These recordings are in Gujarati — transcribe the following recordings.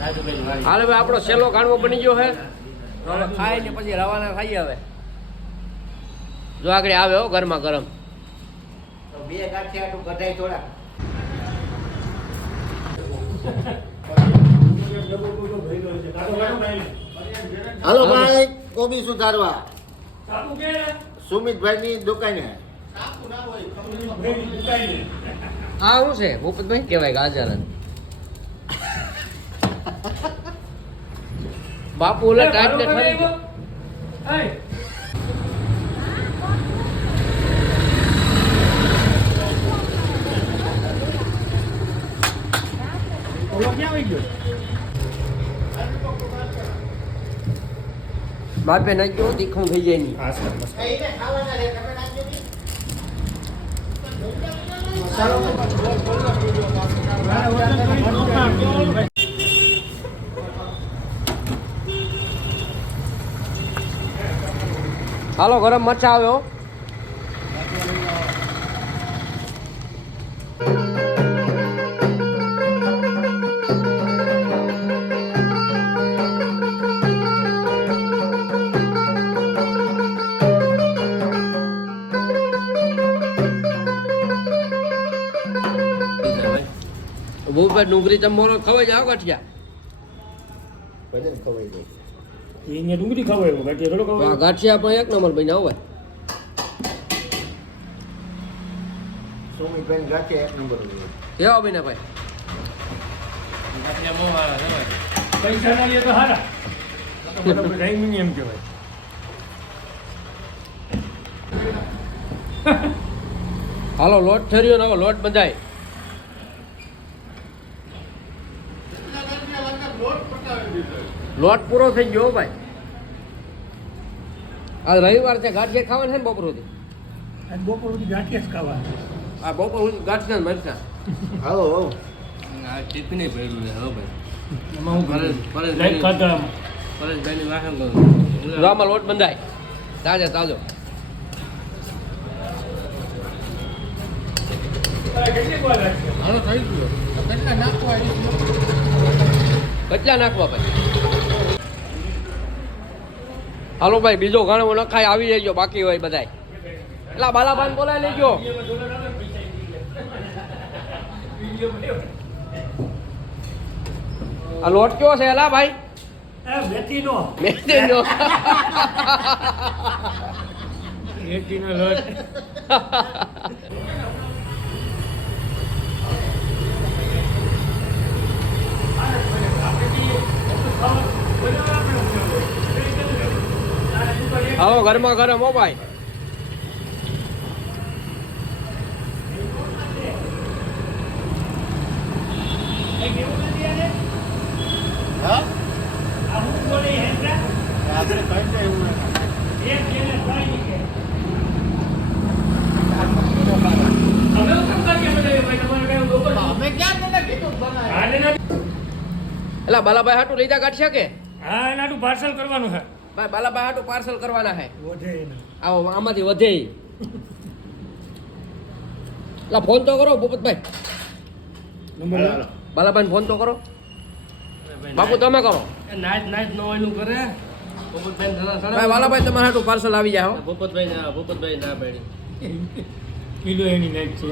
હાલ હવે આપણો સેલો કાણવો બની ગયો છે હવે ખાઈને પછી રવાના ખાઈ હવે. જો આગળ આવે હો ગરમા. ગરમ બે ગાંઠિયા તું કઢાઈ થોડા હાલો ભાઈ કોબી સુધારવા. સુમિતભાઈ ની દુકાને. આ શું છે? ભૂપતભાઈ કહેવાય ગાજર. બાપુ ઓલા ટાઈટ ને ઠરી ગયો. બાપે નાખ્યો તીખું થઈ જાય નહીં ખાવાના રે તમે નાખજો ને. હાલો ગરમ મરચા આવ્યો. ભૂપે ડુંગળી ચંબોરો ખવાઈ જાવ ગઠિયા. ખવાઈ જાય. અહીંયા ડુંગળી ખવાય ગાંઠિયા થોડો ખવાય ગાંઠિયા પણ એક નંબર બન્યા આવે સુમિતભાઈ ની ગાંઠિયા એક નંબર કેવા બન્યા ભાઈ? પૈસા ના લે તો હારા. ટાઈમિંગ એમ કહેવાય. હાલો લોટ ઠર્યો ને હવે લોટ બંધાય. લોટ પૂરો થઈ ગયો ભાઈ. આ રવિવાર છે ગાંઠિયા ખાવાના છે ને બપોર સુધી બપોર સુધી ગાંઠિયા જ ખાવા આ બપોર સુધી ગાંઠિયા મરચા હાલો હાલો ટિફિન ભરેલું છે હલો ભાઈ. એમાં હું પરેશ પરેશ લાઈટ ખાતા વાસણ કરું. આમાં લોટ બંધાય. તાજે તાજો. હાલો થઈ ગયો. કેટલા નાખવા કેટલા નાખવા ભાઈ હાલો ભાઈ બીજો ઘણો નખાય આવી જજો બાકી હોય બધાય. એટલા બાલાબાન બોલાય લેજો. આ લોટ કયો છે? એલા ભાઈ. મેથીનો. મેથીનો. મેથીનો લોટ આવો ગરમા ગરમ હો ભાઈ હા આ હું બોલે હેન્દ્રા આપણે કઈ જાય એવું નથી. એક જેને ભાઈ કે અમે કેમ કરીએ બધા ભાઈ તમારે કઈ લોકો અમે ક્યાં તને ઘરમાં ગરમ હો ભાઈ. એટલે બાલાભાઈ હાટું લીધા કાઢશે કે હા એનાનું પાર્સલ કરવાનું છે ભાઈ બાલાભાઈ હાટું પાર્સલ કરવાના છે વધે એના. આવો આમાંથી વધે લા ફોન તો કરો ભૂપતભાઈ. બાલાભાઈ ફોન તો કરો. બાપુ તમે કરો. નાઈટ નાઈટ નો એનું કરે. ભૂપતભાઈ ભાઈ બાલાભાઈ તમારે હાટું પાર્સલ આવી જાય હો. ભૂપતભાઈ ના ભૂપતભાઈ ના પાડી. કિલો એની નાઈટ છે.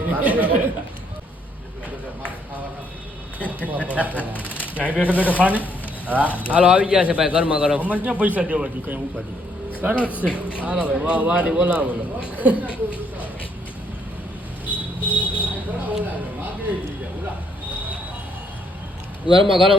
બેઠો બેઠો ખાને. હા હાલો આવી ગયા છે ભાઈ ઘરમાં ગરમ. અમારે ક્યાં પૈસા દેવા છું કઈ ઉપાધિ સરસ છે. હાલો ભાઈ વાહ વાડી બોલાવો બોલો ગરમા ગરમ